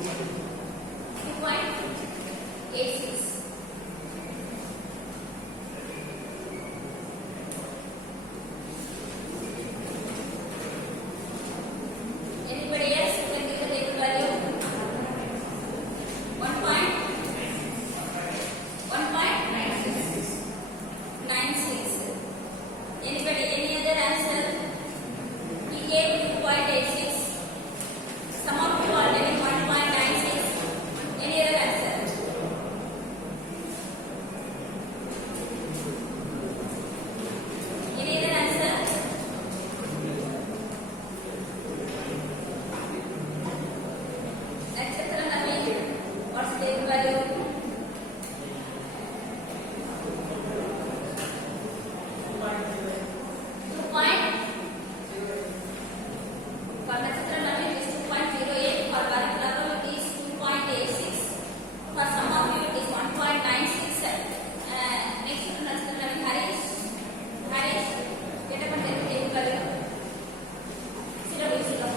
2.86. Anybody else who can give the table value? 1.96. Anybody? Any other answer? He gave 2.86. Some of you are getting 1.96. Any other answer? Any other answer? Etc. Naveen, what's the value? For Nachitra Naveen, it is 2.08. For Varikalavu, it is 2.86. For some of you, it is 1.96. Next to Nachitra Naveen, Harish, get up and take the table value. Sit up, sit up.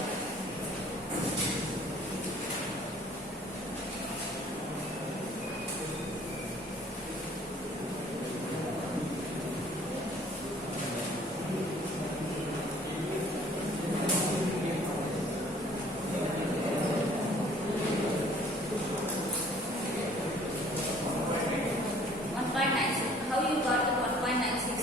How you got the 1.96?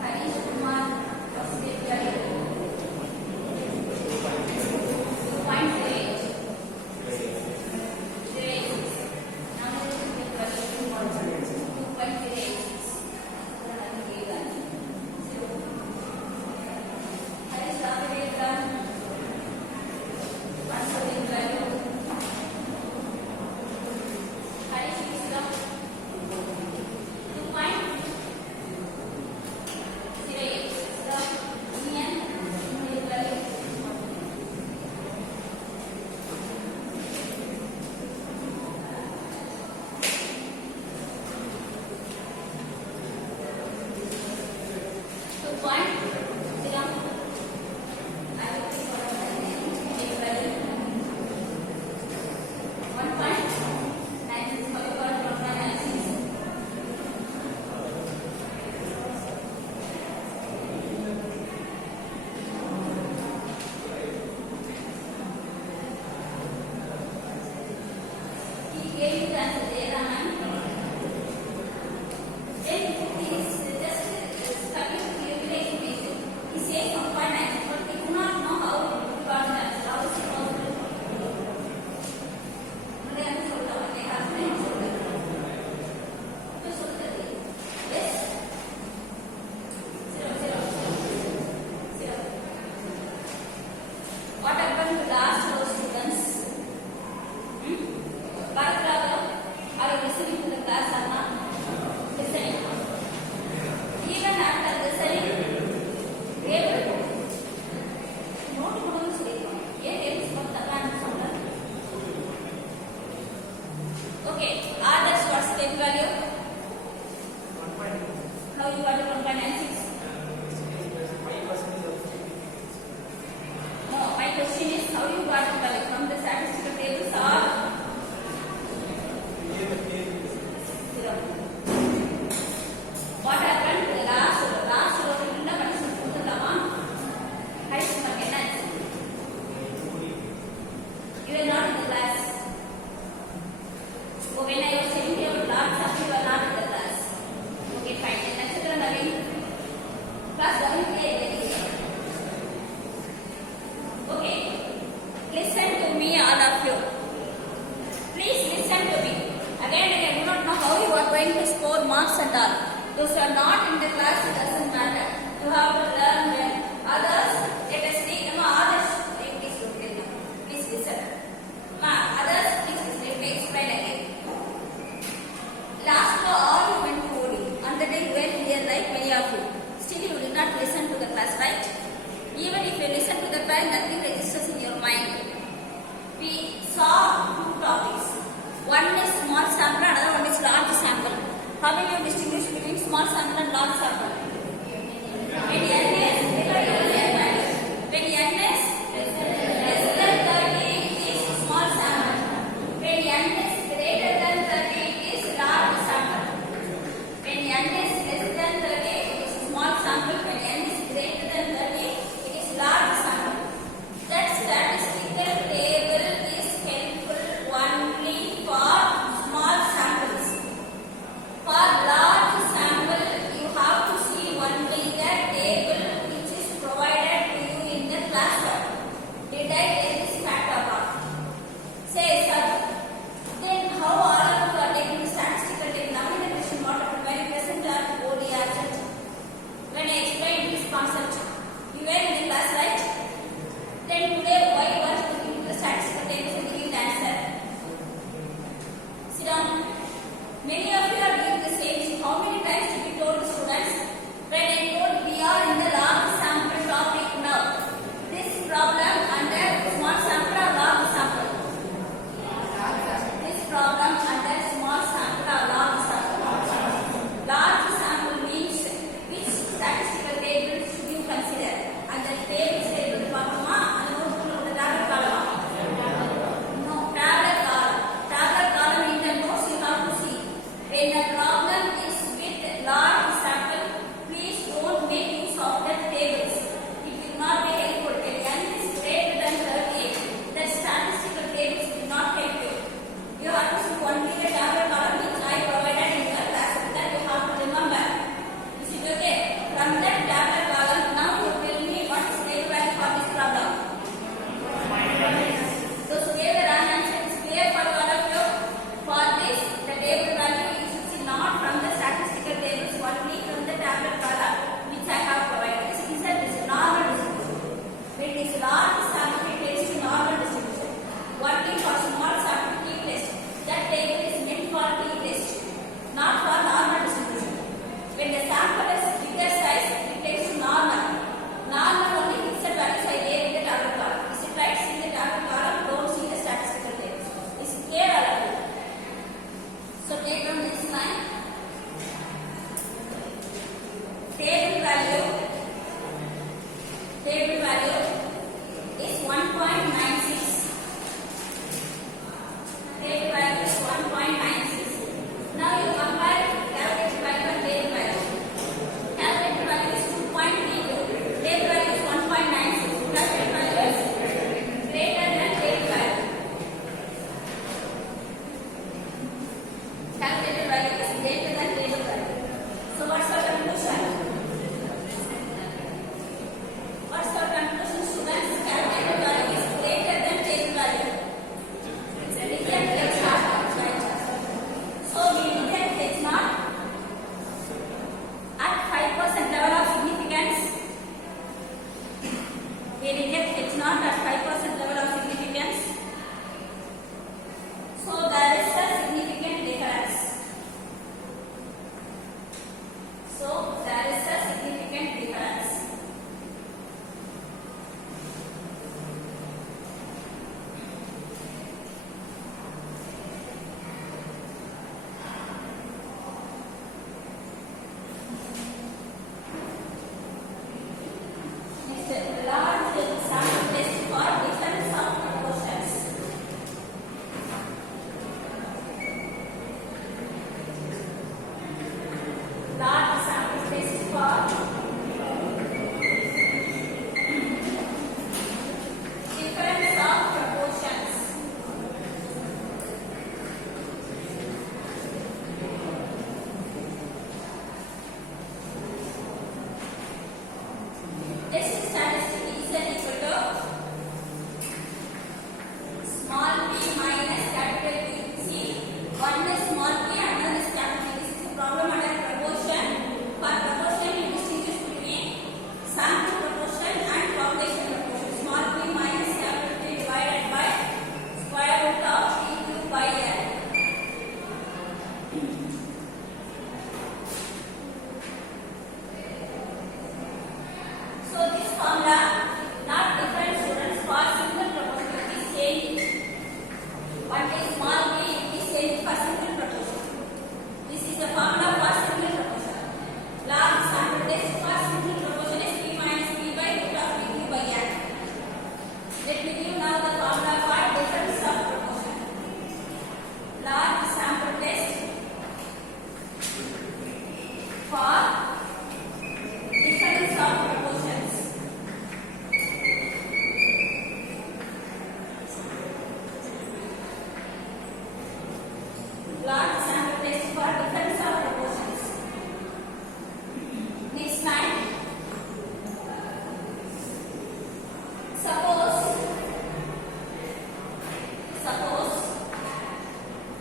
Harish Kumar, what's the value? 2.08. Now let us take the value 2.08. Harish Raghavendra, what's the value? Harish Mishra, 2.08. Gave the answer there, Raman. Then he is just coming to give the explanation. He says 1.9, but we do not know how he got the answer. How is it possible? They have told us, they have friends. Yes? Sit up. What happened to last row students? Varikalavu, are you listening to the class or not? Listening. Even after listening, able to note kodonu solirukkom. Yen telusukottaka anusundra. Okay, others what's the value? 1.9. How you got 1.96? No, my question is how you got the value from the statistical tables or what happened to the last row? Last row kinda మనసు చూద్దామా? Highs మనకేనా? You are not in the class. So when I was saying here, lots of you are not in the class. Okay, fine. Nachitra Naveen, class doesn't play anything. Okay, listen to me, all of you. Please listen to me. Again, I do not know how you are going to score marks and all. Those who are not in the class, it doesn't matter. You have to learn well. Others, let us see. Others, please listen. Others, please listen. Let me explain again. Last row How will you distinguish between small sample and large sample? When n is when n is less than 30, it is small sample. When n is greater than 30, it is large sample. When n is less than 30, it is small sample. When n is greater than 30, it is large sample. That statistical table is helpful only for small samples. For large sample, you have to see only the table which is provided to you in the classwork. Did I get this fact or not? Say sir. Then how all of you are taking the statistical table? Now in the question what when you present or ODR set. When I explained this concept, you were in the class, right? Then today why you are looking into the statistical tables and giving the answer? Sit down. Many of you are doing the same. How many times did you told the students? When I told we are in the large sample topic now. This problem under small sample or large sample? This problem under small sample or large sample? Large sample means which statistical table should you consider? And the table பார்க்கமா அந்த நோட்ல tablet column. No, tablet column. Tablet column in the notes you have to see. When the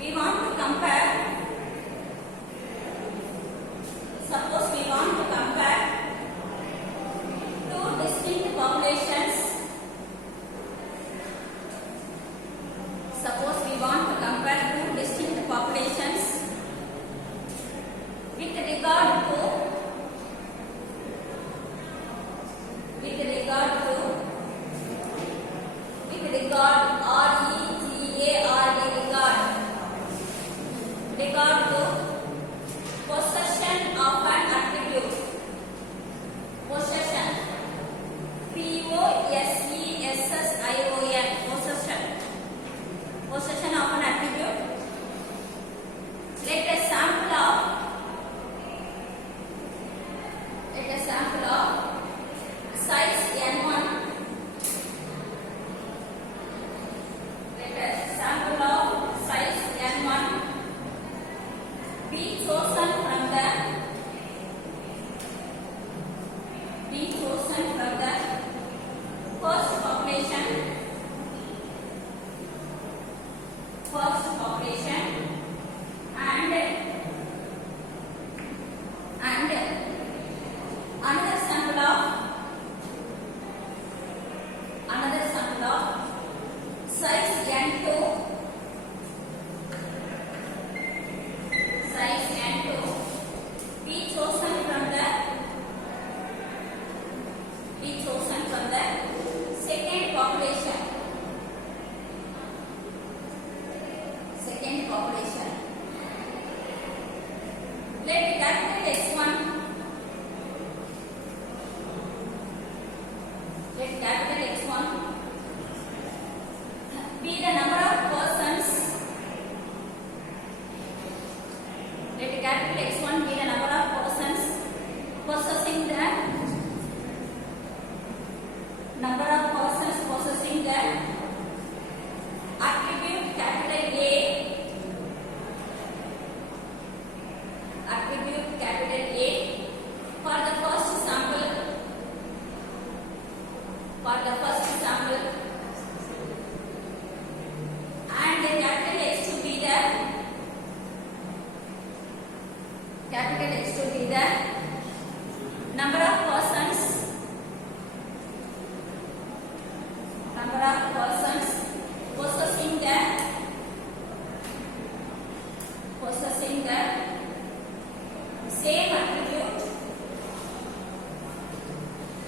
we want to compare, suppose we want to compare two distinct populations. Suppose we want to compare two distinct populations with regard to regard to possession of an attribute. Possession. Possession. Possession. Possession of an attribute. Let a sample of size n1. Let a sample of size n1 be chosen from the first population and another sample of size n2 be chosen from the second population. Let capital X1 be the number of persons. Let capital X1 be the number of persons possessing the attribute capital A for the first sample and the capital X to be the number of persons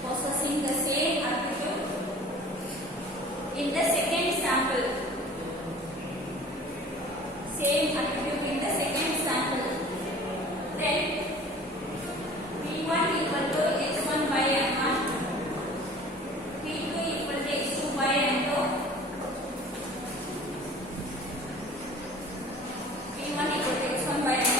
possessing the same attribute in the second sample. Then P1 equal to x1 by n1, P2 equal to x2 by n2, P1 equal to x1 by n1,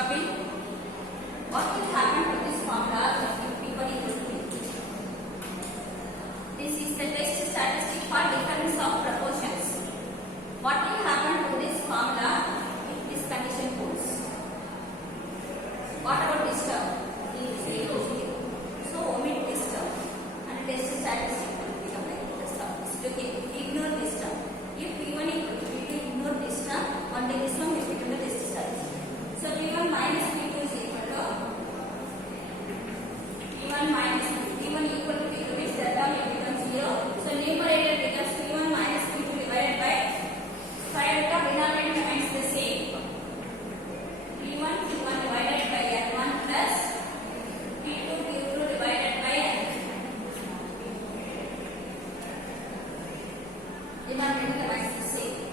Copy. What will happen to this formula if P1 equal to P2? This is the test statistic for difference of proportions. What will happen to this formula if this condition holds? What about this term? Is 0, 0. So omit this term and test statistic will become like this term. Okay, ignore this term. If P1 equal to P2, ignore this term. Only this one will become the test statistic. So P1 minus P2 is equal to P1 minus P1 equal to P2 means that term will become 0. So numerator becomes P1 minus P2 divided by square root of denominator remains the same. P1 divided by N1 plus P2 divided by N. Denominator remains the same.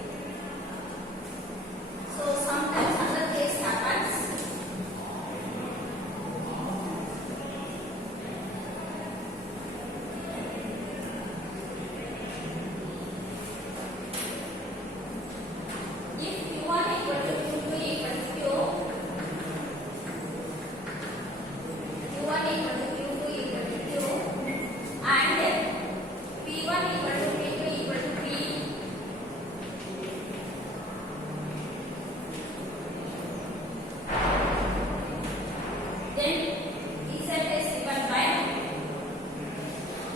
So sometimes another case happens. If Q1 equal to Q2 equal to Q, Q1 equal to Q2 equal to Q, and P1 equal to P2 equal to P, then Z is given by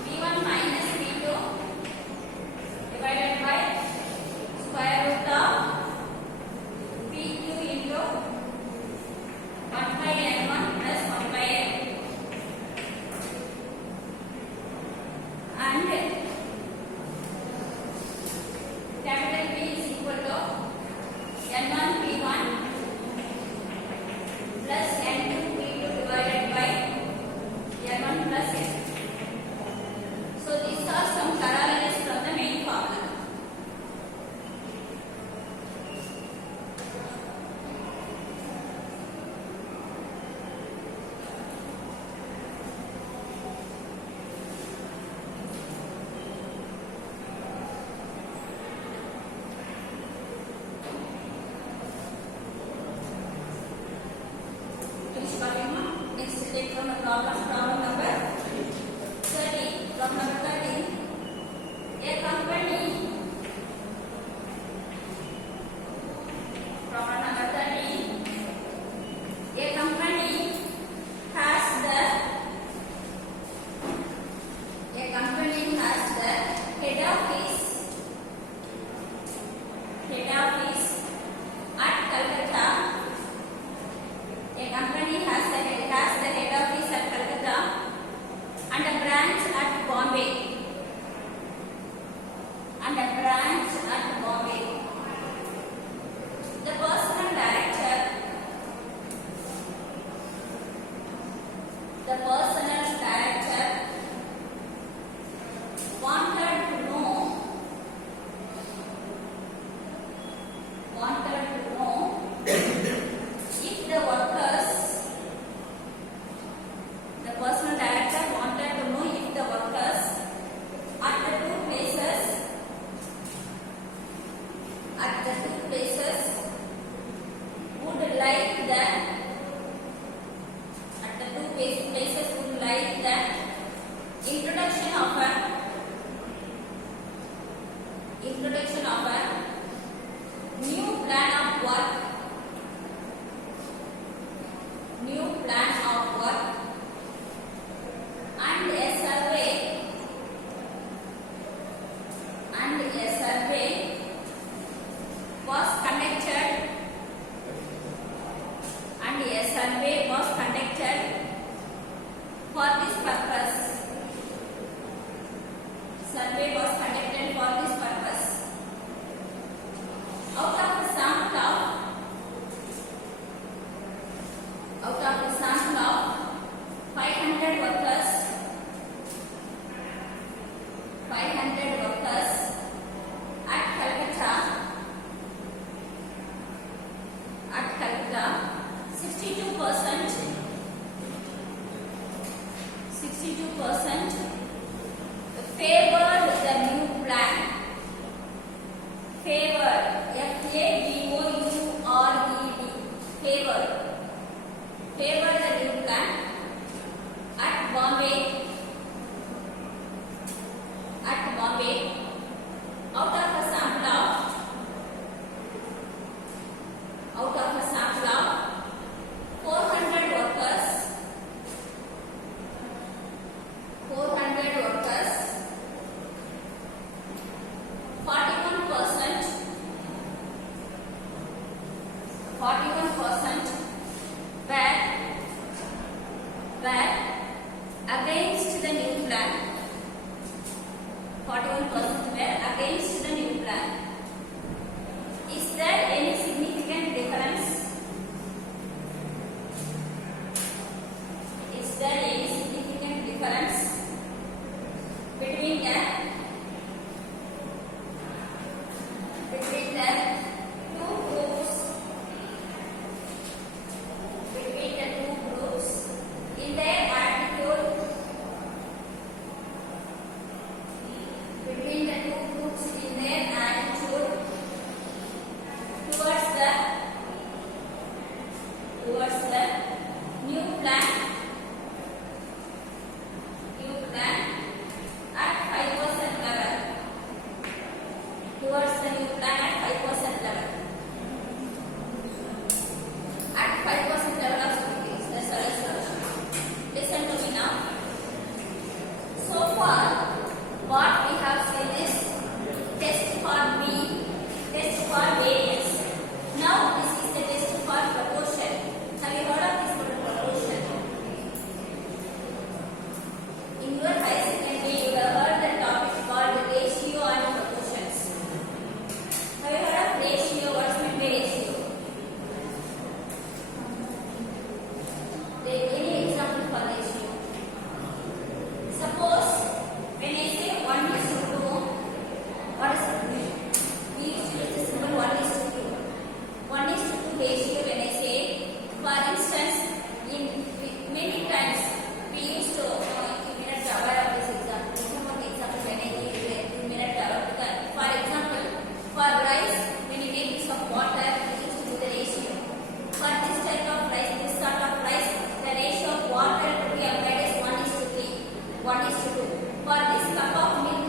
P1 minus P2 divided by square root of P2 into 1 by N1 plus 1 by N, and capital P is equal to N1 P1 plus N2 P2 divided by N1 plus N. So these are some corollaries from the main formula. Next, take from the problem number 30. Problem number 30. A company. Problem number 30. A company has the head office at Calcutta. A company has the head office at Calcutta and a branch at Bombay. The personal director wanted to know if the workers. The personal director wanted to know if the workers at the two places would like the introduction of a new plan of work and a survey was conducted for this purpose. between the two groups in their attitude towards the new plan at 5% level. Towards the new plan at 5% level. At 5% level of securities. That's the solution. Listen to me now. So far, what we have seen is test for mean, test for variance. Now this is the test for proportion. Have you heard of this word proportion? In your high secondary, you have heard the topic called ratio and proportions. Have you heard of ratio? What's meant by ratio? Take any example for ratio. Suppose when I say 1:2, what does it mean? We use the symbol 1:2. 1:2 ratio when I say, for instance, in many times we used to, you may not be aware of this example. Some of the examples when I give you may not be aware of that. For example, for rice, when you make use of water, we used to do the ratio. For this type of rice, this sort of rice, the ratio of water to be applied is 1:3, 1:2. For this cup of milk,